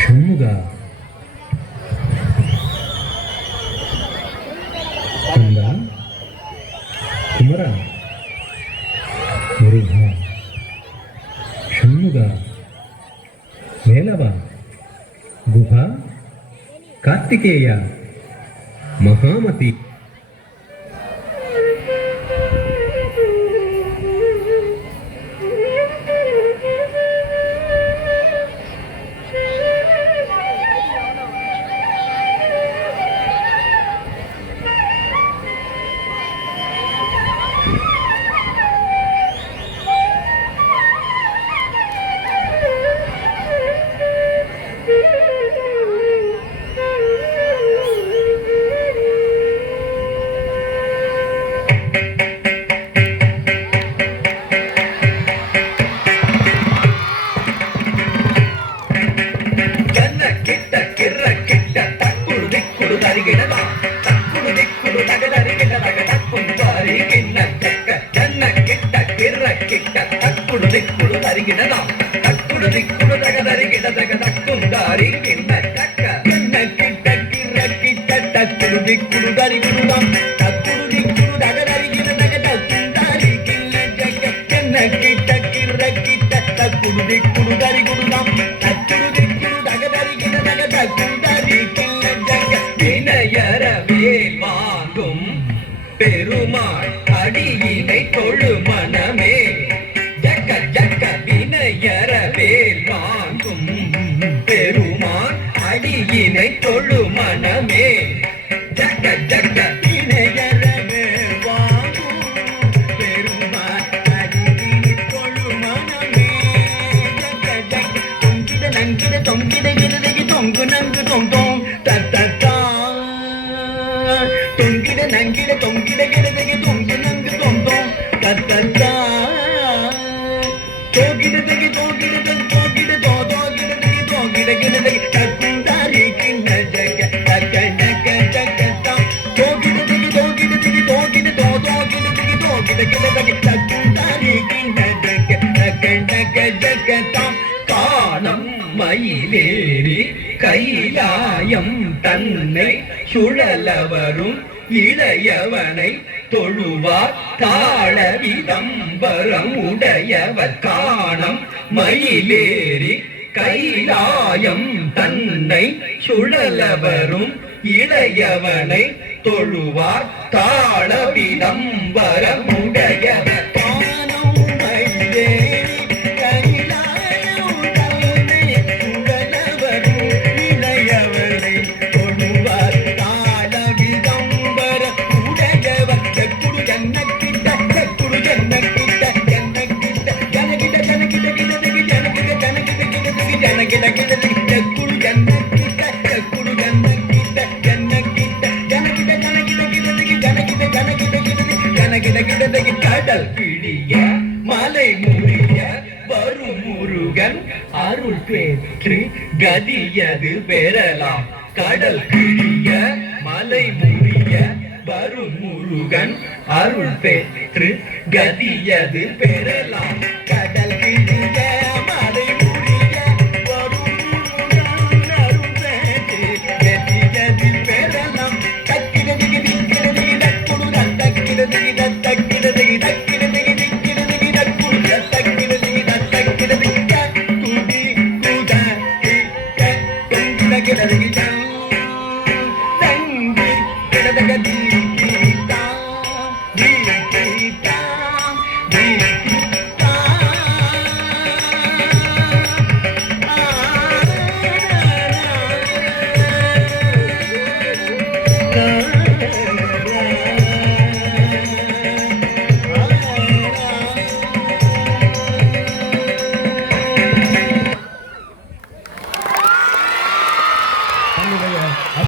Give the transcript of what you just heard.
ஷண்முகா, கந்தா, குமரா, முருகா, ஷண்முகா, வேலவா, குஹா, கார்த்திகேய, மகாமதி. பெருமாள் அடியினை தொழு மனமே ஜக்க ஜக்க வினையரவேல் வாங்கும் பெருமாள் அடியினை தொழு மனமே ஜக்க ஜக்க வினையரவேல் வாங்கும் பெருமாள் அடியினை தொழு மனமே ஜக்க ஜக்க தொங்கிட நங்கிட தொங்கிட கிருதகி தொங்கு நங்கு தொங்கும் தத்தா தொங்கிட நங்கிட தொங்கிட கிடதகி தொங்கு நங்கு தொந்தோம் தத்தா தோகிடதகி தோகிட தோகிட தோகிடதகி தோகிட கிடதகி தக்குந்தாரி கிண்ண ஜக தக்க ஜக ஜகதாம் தோகிடதகி தோகிடதகி தோகிட தோகிடதகி தோகிட கிடதகி தக்குந்தாரி கிண்ண ஜக தக்க ஜக ஜகதாம் காணம் மயிலேறி கைலாயம் தன்னை சுழலவரும் இளையவனை தொழுவார் தாழ விதம்பரம் உடையவர் காணம் மயிலேறி கைலாயம் தன்னை சுழலவரும் இளையவனை தொழுவார் தாழ விதம்பரம் உடையவர் கடல் கிழிய மலை முறிய வரும் முருகன் அருள் பெற்று கதியது பெறலாம் கடல் கிழிய மலை முறிய வரும் முருகன் அருள் பெற்று கதியது பெறலாம் கடல் கிழிய மலை முறிய வரும் முருகன் அருள் பெற்று கதியது பெறலாம் தக்கிடதி திக்கிடதி தக்குடு தக்கிடதி தக்கிடதி தக்கிடதி திக்கிடதி தக்குடு தக்கிடதி தக்கிடதி தக்குடி குதடி தொங்கிடதி